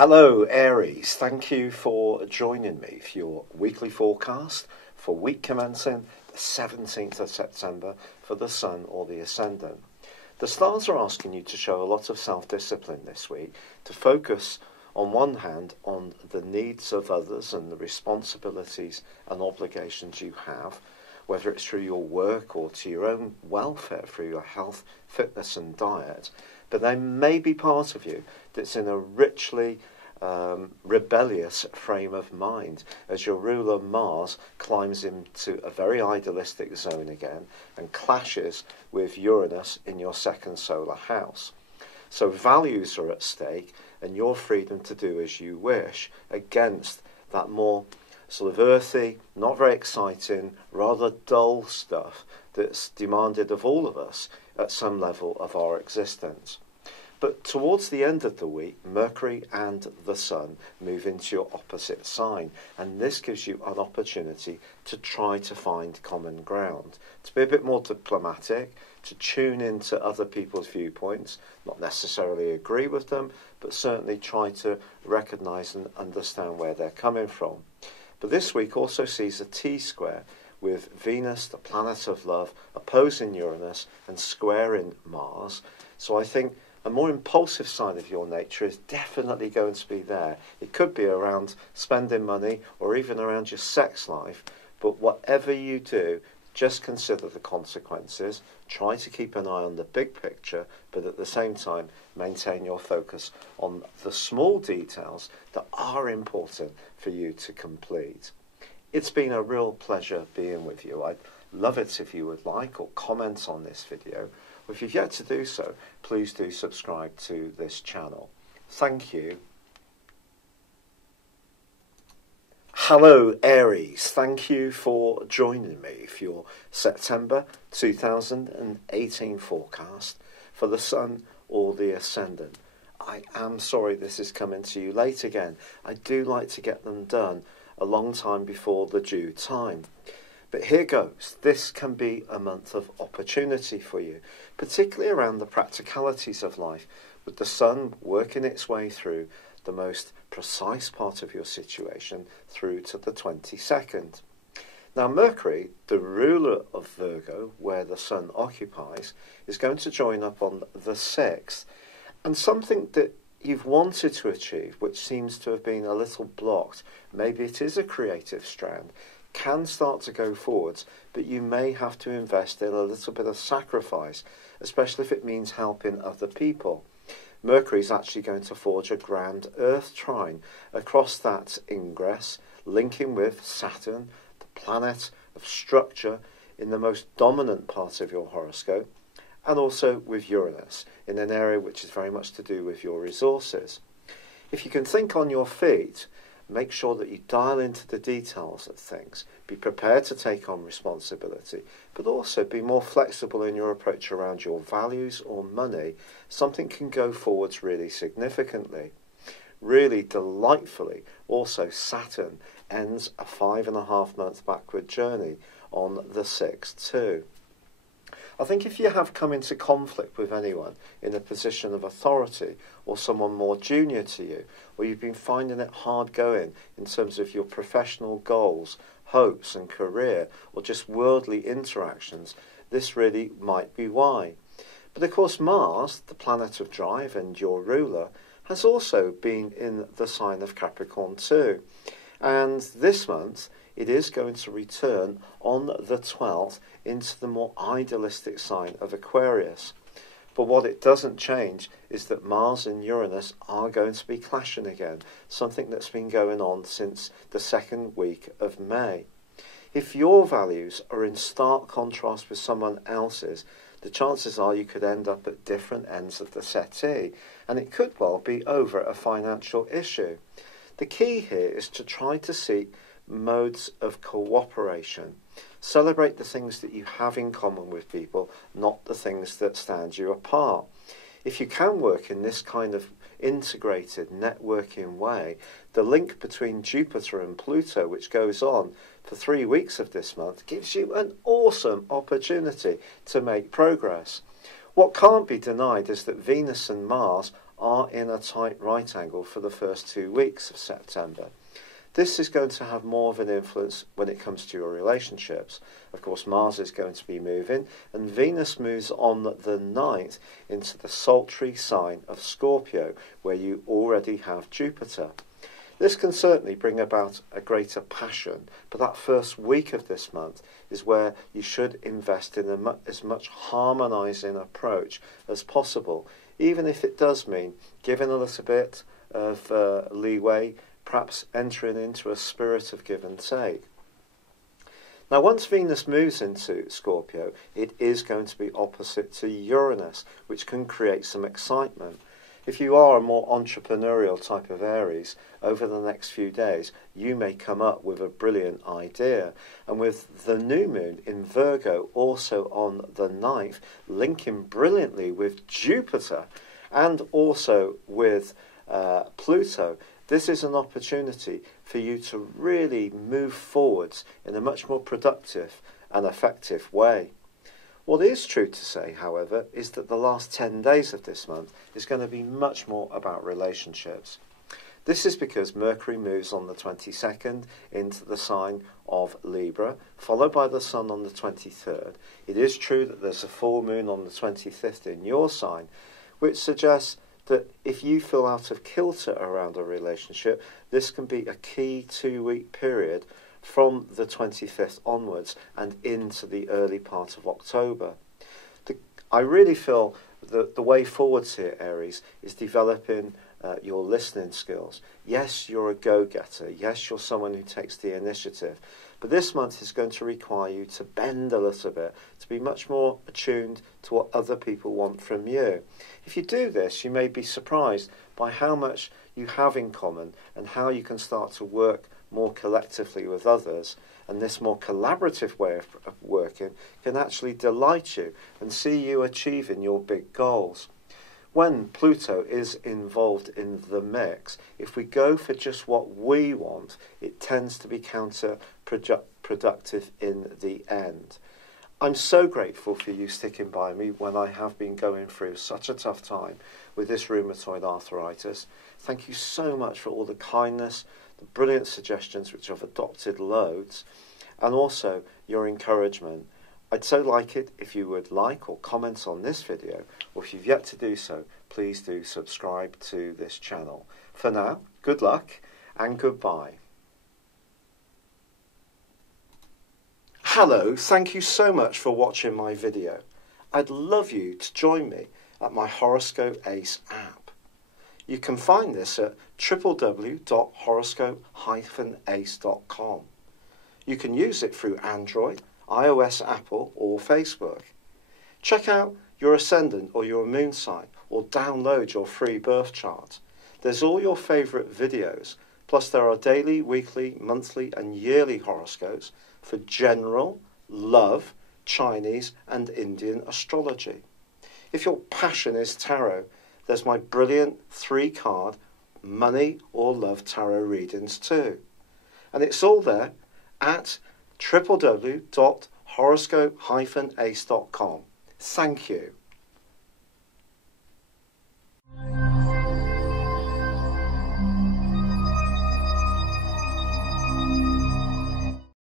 Hello Aries, thank you for joining me for your weekly forecast for week commencing the 17th of September for the Sun or the Ascendant. The stars are asking you to show a lot of self-discipline this week, to focus on one hand on the needs of others and the responsibilities and obligations you have, whether it's through your work or to your own welfare through your health, fitness and diet. But there may be part of you that's in a richly rebellious frame of mind as your ruler Mars climbs into a very idealistic zone again and clashes with Uranus in your second solar house. So values are at stake and your freedom to do as you wish against that more sort of earthy, not very exciting, rather dull stuff that's demanded of all of us at some level of our existence. But towards the end of the week, Mercury and the Sun move into your opposite sign, and this gives you an opportunity to try to find common ground, to be a bit more diplomatic, to tune into other people's viewpoints, not necessarily agree with them, but certainly try to recognise and understand where they're coming from. But this week also sees a T-square with Venus, the planet of love, opposing Uranus and squaring Mars. So I think a more impulsive side of your nature is definitely going to be there. It could be around spending money or even around your sex life, but whatever you do, just consider the consequences. Try to keep an eye on the big picture, but at the same time, maintain your focus on the small details that are important for you to complete. It's been a real pleasure being with you. I'd love it if you would like or comment on this video. If you've yet to do so, please do subscribe to this channel. Thank you. Hello Aries, thank you for joining me for your September 2018 forecast for the Sun or the Ascendant. I am sorry this is coming to you late again. I do like to get them done a long time before the due time. But here goes. This can be a month of opportunity for you, particularly around the practicalities of life, with the Sun working its way through the most precise part of your situation through to the 22nd. Now Mercury, the ruler of Virgo, where the Sun occupies, is going to join up on the 6th. And something that you've wanted to achieve, which seems to have been a little blocked, maybe it is a creative strand, can start to go forwards, but you may have to invest in a little bit of sacrifice, especially if it means helping other people. Mercury is actually going to forge a grand Earth trine across that ingress, linking with Saturn, the planet of structure in the most dominant part of your horoscope, and also with Uranus in an area which is very much to do with your resources. If you can think on your feet, make sure that you dial into the details of things. Be prepared to take on responsibility, but also be more flexible in your approach around your values or money. Something can go forwards really significantly. Really delightfully, also Saturn ends a 5.5 month backward journey on the 6th too. I think if you have come into conflict with anyone in a position of authority or someone more junior to you, or you've been finding it hard going in terms of your professional goals, hopes and career, or just worldly interactions, this really might be why. But of course Mars, the planet of drive and your ruler, has also been in the sign of Capricorn too. And this month, it is going to return on the 12th into the more idealistic sign of Aquarius. But what it doesn't change is that Mars and Uranus are going to be clashing again, something that's been going on since the second week of May. If your values are in stark contrast with someone else's, the chances are you could end up at different ends of the settee, and it could well be over a financial issue. The key here is to try to seek modes of cooperation. Celebrate the things that you have in common with people, not the things that stand you apart. If you can work in this kind of integrated networking way, the link between Jupiter and Pluto, which goes on for 3 weeks of this month, gives you an awesome opportunity to make progress. What can't be denied is that Venus and Mars are in a tight right angle for the first 2 weeks of September. This is going to have more of an influence when it comes to your relationships. Of course, Mars is going to be moving, and Venus moves on the 9th into the sultry sign of Scorpio, where you already have Jupiter. This can certainly bring about a greater passion, but that first week of this month is where you should invest in as much harmonising approach as possible, even if it does mean giving a little bit of leeway, perhaps entering into a spirit of give and take. Now, once Venus moves into Scorpio, it is going to be opposite to Uranus, which can create some excitement. If you are a more entrepreneurial type of Aries, over the next few days, you may come up with a brilliant idea. And with the new moon in Virgo also on the 9th, linking brilliantly with Jupiter and also with Pluto, this is an opportunity for you to really move forwards in a much more productive and effective way. What is true to say, however, is that the last 10 days of this month is going to be much more about relationships. This is because Mercury moves on the 22nd into the sign of Libra, followed by the Sun on the 23rd. It is true that there's a full moon on the 25th in your sign, which suggests that if you feel out of kilter around a relationship, this can be a key 2-week period from the 25th onwards and into the early part of October. I really feel that the way forwards here, Aries, is developing your listening skills. Yes, you're a go-getter. Yes, you're someone who takes the initiative. But this month is going to require you to bend a little bit, to be much more attuned to what other people want from you. If you do this, you may be surprised by how much you have in common and how you can start to work more collectively with others, and this more collaborative way of working can actually delight you and see you achieving your big goals. When Pluto is involved in the mix, if we go for just what we want, it tends to be counterproductive in the end. I'm so grateful for you sticking by me when I have been going through such a tough time with this rheumatoid arthritis. Thank you so much for all the kindness, the brilliant suggestions, which I've adopted loads, and also your encouragement. I'd so like it if you would like or comment on this video, or if you've yet to do so, please do subscribe to this channel. For now, good luck and goodbye. Hello, thank you so much for watching my video. I'd love you to join me at my Horoscope Ace app. You can find this at www.horoscope-ace.com. You can use it through Android, iOS, Apple, or Facebook. Check out your ascendant or your moon sign, or download your free birth chart. There's all your favourite videos, plus there are daily, weekly, monthly and yearly horoscopes for general, love, Chinese and Indian astrology. If your passion is tarot, there's my brilliant 3-card money or love tarot readings too. And it's all there at www.horoscope-ace.com. Thank you.